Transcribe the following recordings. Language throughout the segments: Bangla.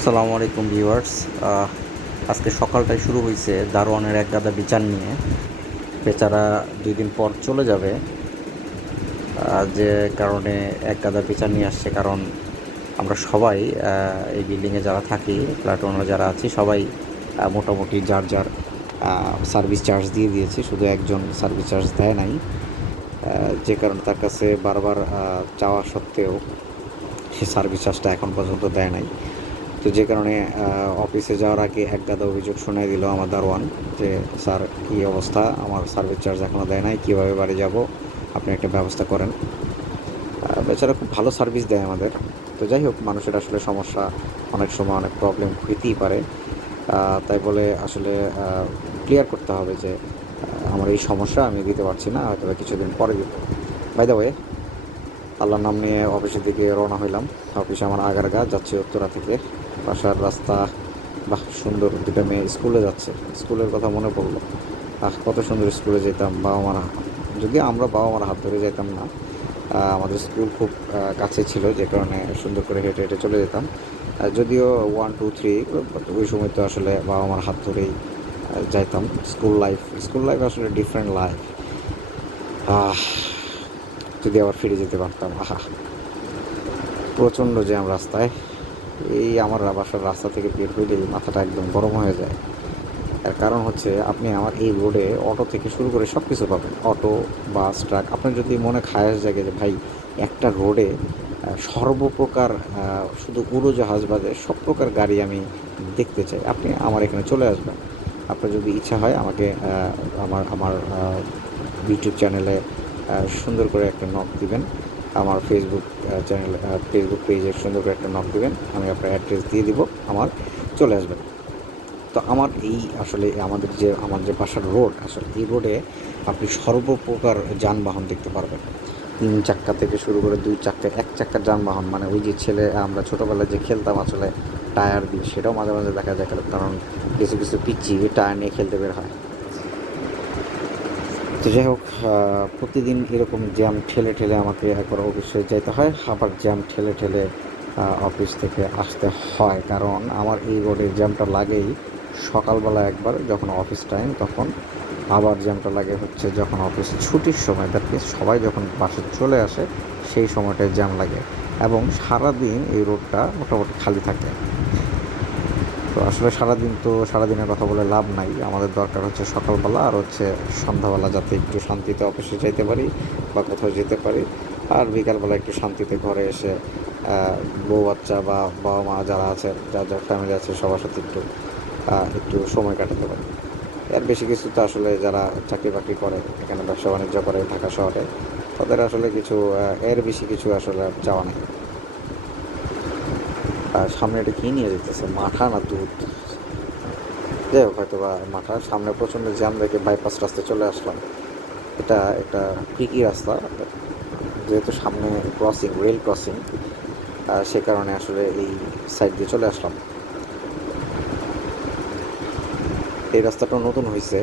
আসসালামু আলাইকুম ভিউয়ার্স। আজকে সকালটাই শুরু হয়েছে দারোয়ানের এক গাদা বিচার নিয়ে। বেচারা 2 দিন পর চলে যাবে। যে কারণে এক গাদা বিচার নিয়ে আসছে, কারণ আমরা সবাই এই বিল্ডিংয়ে যারা থাকি, ফ্ল্যাট ওনার যারা আছি, সবাই মোটামুটি যার যার সার্ভিস চার্জ দিয়ে দিয়েছি। শুধু একজন সার্ভিস চার্জ দেয় নাই, যে কারণে তার কাছে বারবার চাওয়া সত্ত্বেও সে সার্ভিস চার্জটা এখন পর্যন্ত দেয় নাই। তো যে কারণে অফিসে যাওয়ার আগে এক গাদা অভিযোগ শোনাই দিল আমার দারোয়ান যে, স্যার কী অবস্থা, আমার সার্ভিস চার্জ এখনও দেয় নাই, কীভাবে বাড়ি যাব, আপনি একটা ব্যবস্থা করেন। বেচারা খুব ভালো সার্ভিস দেয় আমাদের। তো যাই হোক, মানুষের আসলে সমস্যা অনেক সময় অনেক প্রবলেম হইতেই পারে। তাই বলে আসলে ক্লিয়ার করতে হবে যে আমার এই সমস্যা, আমি দিতে পারছি না, হয়তো কিছুদিন পরে দিব। বাই দ্য ওয়ে, আল্লাহর নাম নিয়ে অফিসের দিকে রওনা হইলাম। অফিসে আমার আগারগা, যাচ্ছি উত্তরা থেকে। বাসার রাস্তা, বাহ সুন্দর, দুটো মেয়ে স্কুলে যাচ্ছে। স্কুলের কথা মনে পড়লো, কত সুন্দর স্কুলে যেতাম বাবা মারা, যদিও আমরা বাবা মারা হাত ধরে যেতাম না। আমাদের স্কুল খুব কাছে ছিল, যে কারণে সুন্দর করে হেঁটে হেঁটে চলে যেতাম। যদিও 1 2 3, ওই সময় তো আসলে বাবা মার হাত ধরেই যাইতাম। স্কুল লাইফ আসলে ডিফারেন্ট লাইফ। যদি আবার ফিরে যেতে পারতাম। প্রচণ্ড জ্যাম রাস্তায়। এই আমার বাসার রাস্তা থেকে বের হইলেই মাথাটা একদম গরম হয়ে যায়। তার কারণ হচ্ছে, আপনি আমার এই রোডে অটো থেকে শুরু করে সব কিছু পাবেন, অটো, বাস, ট্রাক। আপনার যদি মনে খায়াস জাগে যে ভাই, একটা রোডে সর্বপ্রকার, শুধু উড়োজাহাজ বাদে সব প্রকার গাড়ি আমি দেখতে চাই, আপনি আমার এখানে চলে আসবেন। আপনার যদি ইচ্ছা হয়, আমাকে আমার আমার ইউটিউব চ্যানেলে সুন্দর করে একটা নক দিবেন, আমার ফেসবুক পেজে সুন্দর করে একটা নক দিবেন, আমি আপনার অ্যাড্রেস দিয়ে দিব, আমার চলে আসবেন। তো আমার এই আসলে আমার যে বাসার রোড, আসলে এই রোডে আপনি সর্বপ্রকার যানবাহন দেখতে পারবেন। 3 চাক্কা থেকে শুরু করে 2 চাক্কা, 1 চাক্কার যানবাহন, মানে ওই যে আমরা ছোটোবেলায় যে খেলতাম আসলে টায়ার দিয়ে, সেটাও মাঝে মাঝে দেখা যায়। কারণ কিছু কিছু পিচ্ছি টায়ার নিয়ে খেলতে বের হয়। তো যাই হোক, প্রতিদিন এরকম জ্যাম ঠেলে ঠেলে আমাকে একবার অফিসে যেতে হয়, আবার জ্যাম ঠেলে ঠেলে অফিস থেকে আসতে হয়। কারণ আমার এই রোডের জ্যামটা লাগেই সকালবেলা একবার যখন অফিস টাইম, তখন আবার জ্যামটা লাগে হচ্ছে যখন অফিস ছুটির সময়, দ্যাট মিনস সবাই যখন বাসে চলে আসে সেই সময়টায় জ্যাম লাগে। এবং সারাদিন এই রোডটা মোটামুটি খালি থাকে। তো আসলে সারাদিনের কথা বলে লাভ নাই। আমাদের দরকার হচ্ছে সকালবেলা আর হচ্ছে সন্ধ্যাবেলা, যাতে একটু শান্তিতে অফিসে যেতে পারি বা কোথাও যেতে পারি। আর বিকালবেলা একটু শান্তিতে ঘরে এসে বউ বাচ্চা বা বাবা মা যারা আছে, যার যার ফ্যামিলি আছে, সবার সাথে একটু একটু সময় কাটাতে পারি। এর বেশি কিছু তো আসলে যারা চাকরি বাকরি করে, এখানে ব্যবসা বাণিজ্য করে ঢাকা শহরে, তাদের আসলে কিছু এর বেশি কিছু আসলে আর চাওয়া নেই। আর সামনে এটা কী নিয়ে যেতেছে, মাঠা না দুধ? যাই হোক, হয়তো বা মাঠা। সামনে প্রচণ্ড জ্যাম দেখে বাইপাস রাস্তায় চলে আসলাম। এটা একটা ট্রিকি রাস্তা, যেহেতু সামনে রেল ক্রসিং, সে কারণে আসলে এই সাইড দিয়ে চলে আসলাম। এই রাস্তাটাও নতুন হয়েছে,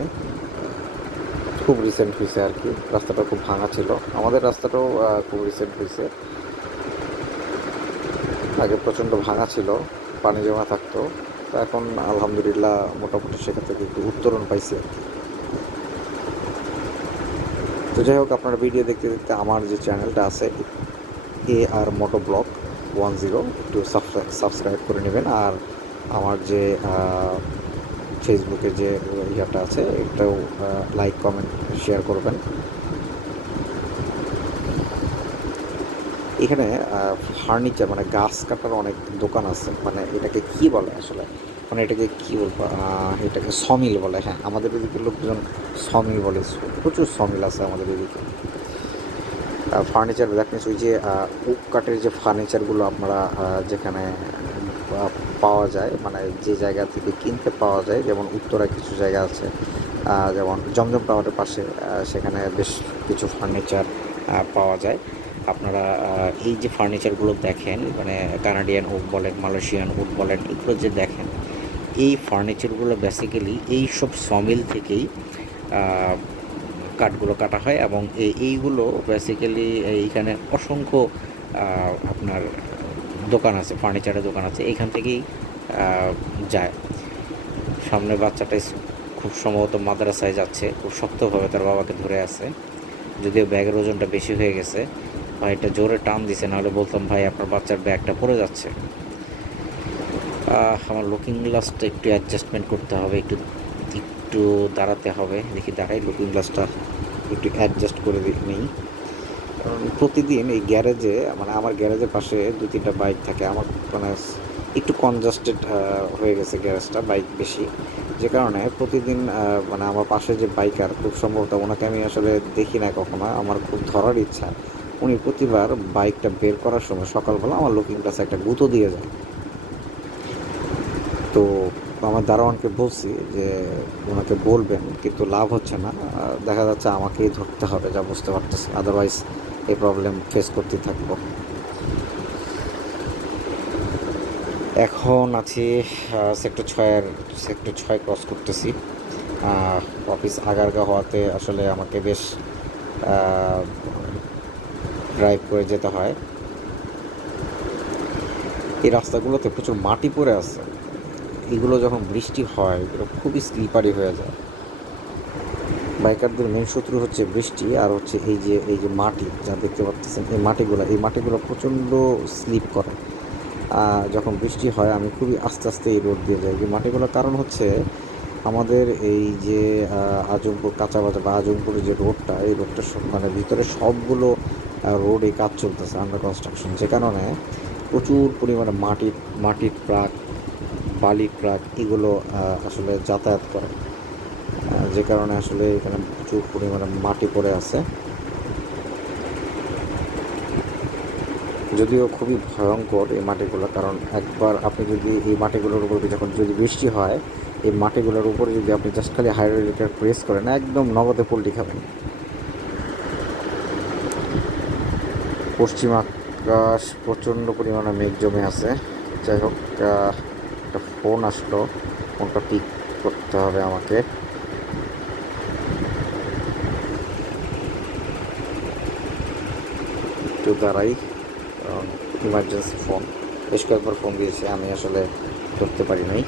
খুব রিসেন্ট হয়েছে আর কি। রাস্তাটা খুব ভাঙা ছিল, আমাদের রাস্তাটাও খুব রিসেন্ট হয়েছে। আগে প্রচণ্ড ভাঙা ছিল, পানি জমা থাকতো। তো এখন আলহামদুলিল্লাহ মোটামুটি সেখান থেকে একটু উত্তরণ পাইছে আর কি। তো যাই হোক, আপনারা ভিডিও দেখতে দেখতে আমার যে চ্যানেলটা আছে, AR মোটো ব্লগ 10, একটু সাবস্ক্রাইব করে নেবেন। আর আমার যে ফেসবুকে যে ইয়াটা আছে, এটাও লাইক, কমেন্ট, শেয়ার করবেন। এখানে ফার্নিচার, মানে গাছ কাটার অনেক দোকান আছে। মানে এটাকে কি বলে আসলে, মানে এটাকে কি বলবো, এটাকে সমিল বলে। হ্যাঁ, আমাদের এদিকে লোকজন সমিল বলে। প্রচুর সমিল আছে আমাদের এদিকে। ফার্নিচার দ্যাট মিনস ওই যে ওক কাঠের যে ফার্নিচারগুলো আমরা যেখানে পাওয়া যায়, মানে যে জায়গা থেকে কিনতে পাওয়া যায়, যেমন উত্তরায় কিছু জায়গা আছে, যেমন জমজম টাওয়ারের পাশে, সেখানে বেশ কিছু ফার্নিচার পাওয়া যায়। আপনারা এই যে ফার্নিচারগুলো দেখেন, মানে কানাডিয়ান ওক বলেন, মালয়েশিয়ান ওক বলেন, এগুলো যে দেখেন, এই ফার্নিচারগুলো বেসিক্যালি এইসব সমিল থেকেই কাঠগুলো কাটা হয়। এবং এইগুলো বেসিক্যালি এইখানে অসংখ্য আপনার দোকান আছে, ফার্নিচারের দোকান আছে, এইখান থেকেই যায়। সামনে বাচ্চাটা খুব সম্ভবত মাদ্রাসায় যাচ্ছে, খুব শক্তভাবে তার বাবাকে ধরে আছে, যদিও ব্যাগের ওজনটা বেশি হয়ে গেছে। ভাইটা জোরে টান দিছে, নাহলে বলতাম ভাই আপনার বাচ্চার ব্যাগটা পড়ে যাচ্ছে। আমার লুকিং গ্লাসটা একটু অ্যাডজাস্টমেন্ট করতে হবে, একটু একটু দাঁড়াতে হবে। দেখি দাঁড়াই, লুকিং গ্লাসটা একটু অ্যাডজাস্ট করে নিই। কারণ প্রতিদিন এই গ্যারেজে, মানে আমার গ্যারেজের পাশে 2-3টা বাইক থাকে। আমার মানে একটু কনজাস্টেড হয়ে গেছে গ্যারেজটা, বাইক বেশি, যে কারণে প্রতিদিন মানে আমার পাশে যে বাইকার, খুব সম্ভবত ওনাকে আমি আসলে দেখি না কখনো, আমার খুব ধরার ইচ্ছা। উনি প্রতিবার বাইকটা বের করার সময় সকালবেলা আমার লুকিং গ্লাসে একটা গুঁতো দিয়ে যায়। তো আমার দারোয়ানকে বলছি যে ওনাকে বলবেন, কিন্তু লাভ হচ্ছে না। দেখা যাচ্ছে আমাকেই ধরতে হবে, যা বুঝতে পারতেছি, আদারওয়াইজ এই প্রবলেম ফেস করতে থাকবো। এখন আছি সেক্টর 6 ক্রস করতেছি। অফিস আগারগা হওয়াতে আসলে আমাকে বেশ ড্রাইভ করে যেতে হয়। এই রাস্তাগুলোতে প্রচুর মাটি পড়ে আছে, এগুলো যখন বৃষ্টি হয় এগুলো খুবই স্লিপারি হয়ে যায়। বাইকারদের মেন শত্রু হচ্ছে বৃষ্টি, আর হচ্ছে এই যে মাটি যা দেখতে পাচ্ছেন, এই মাটিগুলো প্রচণ্ড স্লিপ করে। যখন বৃষ্টি হয় আমি খুবই আস্তে আস্তে এই রোড দিয়ে যাই। এই মাটিগুলোর কারণ হচ্ছে আমাদের এই যে আজমপুর কাঁচা বাজার বা আজমপুরের যে রোডটা, এই রোডটা মানে ভিতরে সবগুলো রোডে কাজ চলতেছে, আন্ডার কনস্ট্রাকশন, যে কারণে প্রচুর পরিমাণে মাটির ট্রাক, বালির ট্রাক এগুলো আসলে যাতায়াত করে, যে কারণে আসলে এখানে প্রচুর পরিমাণে মাটি পড়ে আছে। যদিও খুবই ভয়ঙ্কর এই মাটিগুলো, কারণ একবার আপনি যদি এই মাটিগুলোর উপর যখন যদি বৃষ্টি হয়, এই মাটিগুলোর উপরে যদি আপনি জাস্ট খালি হাইড্রোলিটার প্রেস করেন, একদম নগদে পোল্টি খাবেন। পশ্চিম আকাশ প্রচণ্ড পরিমাণে মেঘ জমে আছে। যাই হোক, একটা ফোন আসলো, ফোনটা পিক করতে হবে আমাকে। একটু দাঁড়াই, কারণ ইমার্জেন্সি ফোন, বেশ কয়েকবার ফোন দিয়েছে, আমি আসলে ধরতে পারি নাই।